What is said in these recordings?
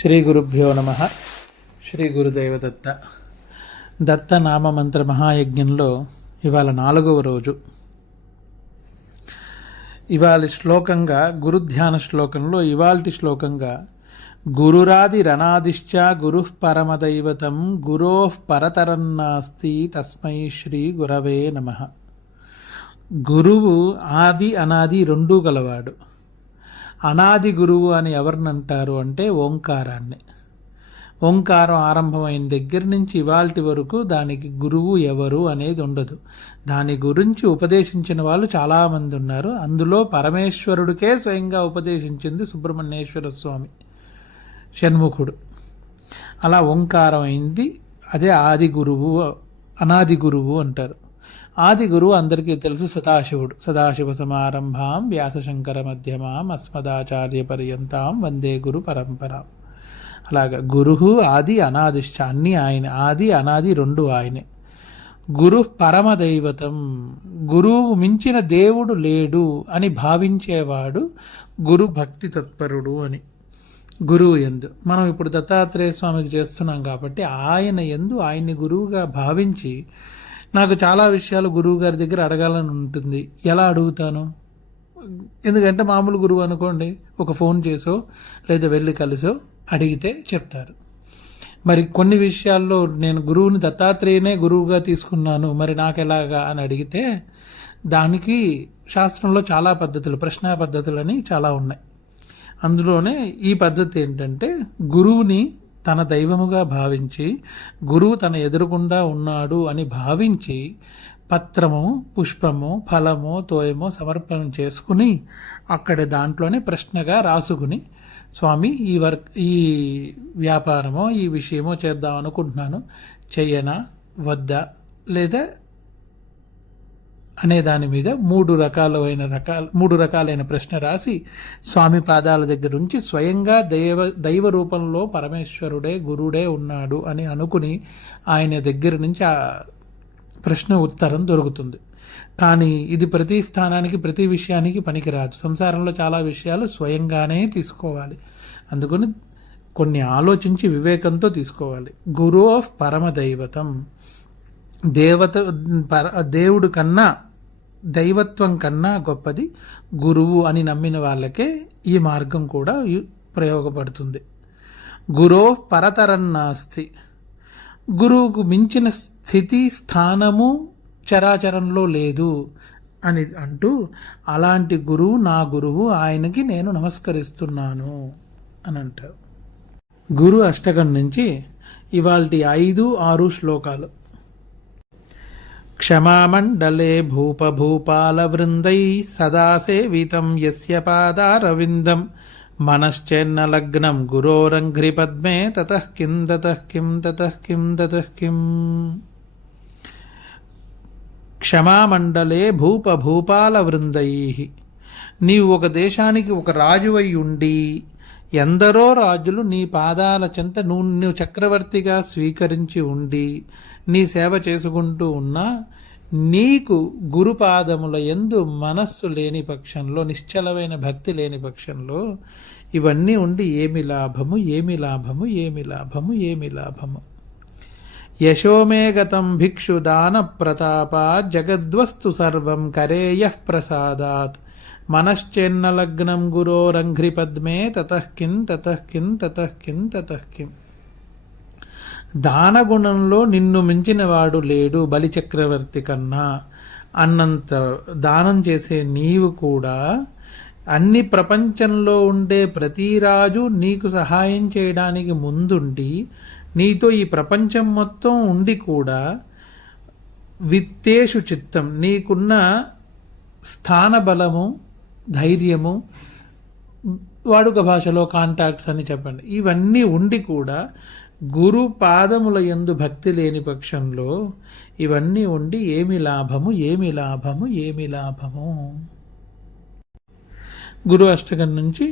శ్రీ గురుభ్యో నమ. శ్రీ గురుదేవదత్త. దత్త నామమంత్ర మహాయజ్ఞంలో ఇవాళ 4వ రోజు. ఇవాళ శ్లోకంగా గురుధ్యాన శ్లోకంలో ఇవాల్టి శ్లోకంగా గురురాది రనాదిశ్చ గురుః పరమదైవతం గురోః పరతరన్నాస్తి తస్మై శ్రీ గురవే నమః. గురువు ఆది అనాది రెండూ గలవాడు. అనాది గురువు అని ఎవరినంటారు అంటే ఓంకారాన్ని. ఓంకారం ఆరంభమైన దగ్గర నుంచి ఇవాల్టి వరకు దానికి గురువు ఎవరు అనేది ఉండదు. దాని గురించి ఉపదేశించిన వాళ్ళు చాలామంది ఉన్నారు. అందులో పరమేశ్వరుడికే స్వయంగా ఉపదేశించింది సుబ్రహ్మణ్యేశ్వర స్వామి షణ్ముఖుడు. అలా ఓంకారం అయింది. అదే ఆది గురువు, అనాది గురువు అంటారు. ఆది గురువు అందరికీ తెలుసు, సదాశివుడు. సదాశివ సమారంభాం వ్యాసశంకర మధ్యమాం అస్మదాచార్య పర్యంతాం వందే గురు పరంపరాం. అలాగా గురువు ఆది అనాదిశ్చ అన్నీ ఆయన. ఆది అనాది రెండు ఆయనే. గురు పరమదైవతం, గురువు మించిన దేవుడు లేడు అని భావించేవాడు గురు భక్తి తత్పరుడు అని. గురువు యందు మనం ఇప్పుడు దత్తాత్రేయ స్వామికి చేస్తున్నాం కాబట్టి ఆయన యందు ఆయన్ని గురువుగా భావించి, నాకు చాలా విషయాలు గురువు గారి దగ్గర అడగాలని ఉంటుంది. ఎలా అడుగుతాను? ఎందుకంటే మామూలు గురువు అనుకోండి, ఒక ఫోన్ చేసో లేదా వెళ్ళి కలిసో అడిగితే చెప్తారు. మరి కొన్ని విషయాల్లో నేను గురువుని దత్తాత్రేయనే గురువుగా తీసుకున్నాను, మరి నాకెలాగా అని అడిగితే దానికి శాస్త్రంలో చాలా పద్ధతులు, ప్రశ్నా పద్ధతులని చాలా ఉన్నాయి. అందులోనే ఈ పద్ధతి ఏంటంటే, గురువుని తన దైవముగా భావించి, గురువు తన ఎదురుగుండా ఉన్నాడు అని భావించి పత్రము, పుష్పము, ఫలము, తోయమో సమర్పణం చేసుకుని అక్కడ దాంట్లోనే ప్రశ్నగా రాసుకుని, స్వామి ఈ వ్యాపారమో ఈ విషయమో చేద్దాం అనుకుంటున్నాను, చెయ్యనా వద్దా లేదా అనే దాని మీద మూడు రకాలైన ప్రశ్న రాసి స్వామి పాదాల దగ్గర నుంచి స్వయంగా దైవ రూపంలో పరమేశ్వరుడే గురుడే ఉన్నాడు అని అనుకుని ఆయన దగ్గర నుంచి ఆ ప్రశ్న ఉత్తరం దొరుకుతుంది. కానీ ఇది ప్రతి స్థానానికి ప్రతి విషయానికి పనికిరాదు. సంసారంలో చాలా విషయాలు స్వయంగానే తీసుకోవాలి. అందుకని కొన్ని ఆలోచించి వివేకంతో తీసుకోవాలి. గురు ఆఫ్ పరమదైవతం, దేవుడు కన్నా దైవత్వం కన్నా గొప్పది గురువు అని నమ్మిన వాళ్ళకే ఈ మార్గం కూడా ప్రయోగపడుతుంది. గురో పరతరన్నాస్తి, గురువుకు మించిన స్థితి స్థానము చరాచరంలో లేదు అని అంటూ, అలాంటి గురువు నా గురువు, ఆయనకి నేను నమస్కరిస్తున్నాను అని అంటారు. గురు అష్టకం నుంచి ఇవాల్టి 5, 6 శ్లోకాలు. క్షమామండలే భూపభూపాలవృందై సదా సేవితం యస్య పాదారవిందం మనశ్చేన్నలగ్నం గురోరంఘ్రిపద్మే తతః కిం తతః కిం తతః కిం తతః కిం. క్షమామండలే భూపభూపాలవృందై, నీవు ఒక దేశానికి ఒక రాజువై ఉండి ఎందరో రాజులు నీ పాదాల చెంత నువ్వు చక్రవర్తిగా స్వీకరించి ఉండి నీ సేవ చేసుకుంటూ ఉన్నా, నీకు గురుపాదముల యందు మనస్సు లేని పక్షంలో, నిశ్చలమైన భక్తి లేని పక్షంలో ఇవన్నీ ఉండి ఏమి లాభము, ఏమి లాభము, ఏమి లాభము, ఏమి లాభము. యశోమే గతం భిక్షు దాన ప్రతాపాత్ జగద్వస్తు సర్వం కరేయః ప్రసాదాత్ మనశ్చేన్నలగ్నం గురోరంఘ్రిపద్మే తతః కిం తతః కిం తతః కిం తతః కిం. దానగుణంలో నిన్ను మించినవాడు లేడు బలిచక్రవర్తి కన్నా అన్నంత దానం చేసే నీవు కూడా, అన్ని ప్రపంచంలో ఉండే ప్రతి రాజు నీకు సహాయం చేయడానికి ముందుండి నీతో ఈ ప్రపంచం మొత్తం ఉండి కూడా విత్తేషు చిత్తం, నీకున్న స్థాన బలము, ధైర్యము, వాడుక భాషలో కాంటాక్ట్స్ అని చెప్పండి, ఇవన్నీ ఉండి కూడా గురు పాదముల యందు భక్తి లేని పక్షంలో ఇవన్నీ ఉండి ఏమి లాభము, ఏమి లాభము, ఏమి లాభము. గురు అష్టకం నుంచి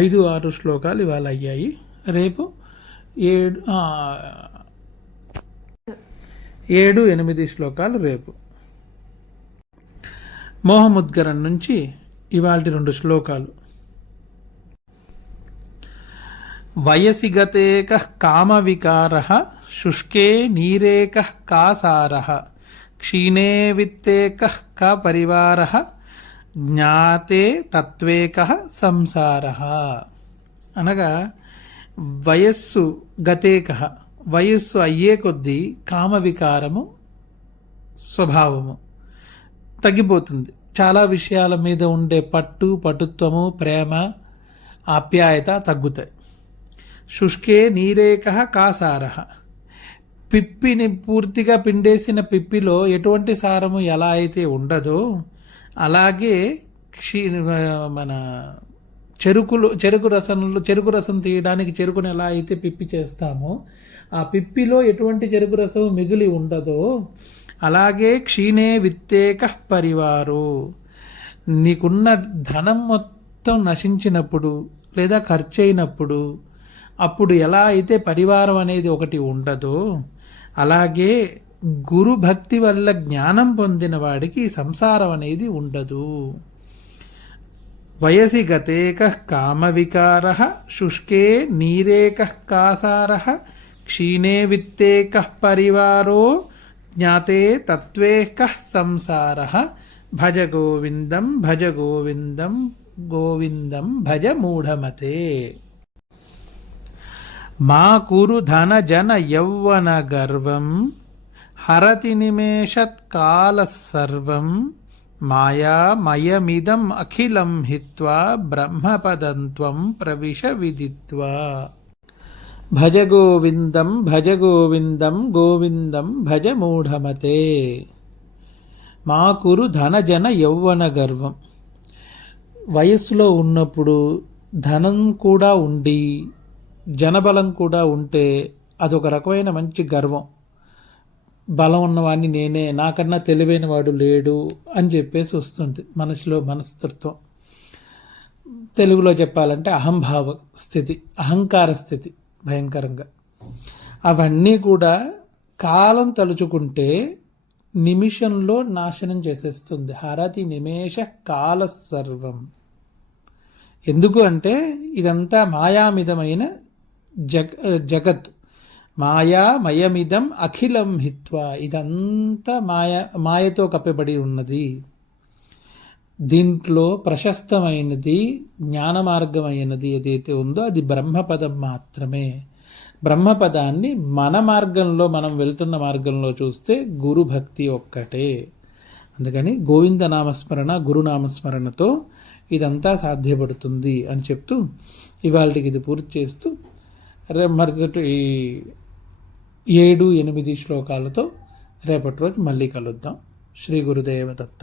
5, 6 శ్లోకాలు ఇవాళ అయ్యాయి. రేపు 7, 8 శ్లోకాలు రేపు. మోహముద్గరం నుంచి ఇవాళ 2 శ్లోకాలు. వయసి గతేకః కామవికారః శుష్కే నీరేకః కాసారః క్షీణే విత్తేకః క పరివారః జ్ఞాతే తత్వేకః సంసారః. అనగా వయస్సు గతేకః, వయస్సు అయ్యే కొద్దీ కామవికారము స్వభావము తగ్గిపోతుంది. చాలా విషయాల మీద ఉండే పటుత్వము, ప్రేమ, ఆప్యాయత తగ్గుతాయి. శుష్కే నీరేకః కాసారః, పిప్పిని పూర్తిగా పిండేసిన పిప్పిలో ఎటువంటి సారము ఎలా అయితే ఉండదో అలాగే మన చెరుకు రసం తీయడానికి చెరుకును ఎలా అయితే పిప్పి చేస్తామో ఆ పిప్పిలో ఎటువంటి చెరుకు రసం మిగిలి ఉండదో అలాగే క్షీణే విత్తేకః పరివారో, నీకున్న ధనం మొత్తం నశించినప్పుడు లేదా ఖర్చు అయినప్పుడు అప్పుడు ఎలా అయితే పరివారం అనేది ఒకటి ఉండదో అలాగే గురు భక్తి వల్ల జ్ఞానం పొందిన వాడికి సంసారం అనేది ఉండదు. వయసి గతేకః కామవికారః శుష్కే నీరేకః కాసారః క్షీణే విత్తేకః పరివారో జ్ఞాతే తత్వేకః సంసారః భజ గోవిందం భజ గోవిందం గోవిందం భజ మూఢమతే. మా కురు ధన జన యౌవన గర్వం హరతి నిమేషత్ కాల సర్వం మాయామయమిదం అఖిలం హిత్వా బ్రహ్మపదంత్వం ప్రవిశ విదిత్వా. భజ గోవిందం భజ గోవిందం గోవిందం భజ మూఢమతే. మా కురు ధన జన యౌవన గర్వం, వయస్సులో ఉన్నప్పుడు ధనం కూడా ఉండి జనబలం కూడా ఉంటే అదొక రకమైన మంచి గర్వం. బలం ఉన్నవాడిని నేనే, నాకన్నా తెలివైన వాడు లేడు అని చెప్పేసి వస్తుంది మనస్తత్వం. తెలుగులో చెప్పాలంటే అహంభావ స్థితి, అహంకార స్థితి భయంకరంగా. అవన్నీ కూడా కాలం తలుచుకుంటే నిమిషంలో నాశనం చేసేస్తుంది. హరతి నిమేష కాల సర్వం. ఎందుకు అంటే ఇదంతా మాయామిదమైన జగత్, మాయామయమిదం అఖిలం హిత్వా, ఇదంతా మాయతో కప్పబడి ఉన్నది. దీంట్లో ప్రశస్తమైనది జ్ఞాన మార్గమైనది ఏదైతే ఉందో అది బ్రహ్మపదం మాత్రమే. బ్రహ్మపదాన్ని మన మార్గంలో, మనం వెళ్తున్న మార్గంలో చూస్తే గురు భక్తి ఒక్కటే. అందుకని గోవింద నామస్మరణ, గురునామస్మరణతో ఇదంతా సాధ్యపడుతుంది అని చెప్తూ ఇవాళకి ఇది పూర్తి చేస్తూ మరుసటి 7, 8 శ్లోకాలతో రేపటి రోజు మళ్ళీ కలుద్దాం. శ్రీ గురుదేవ దత్త.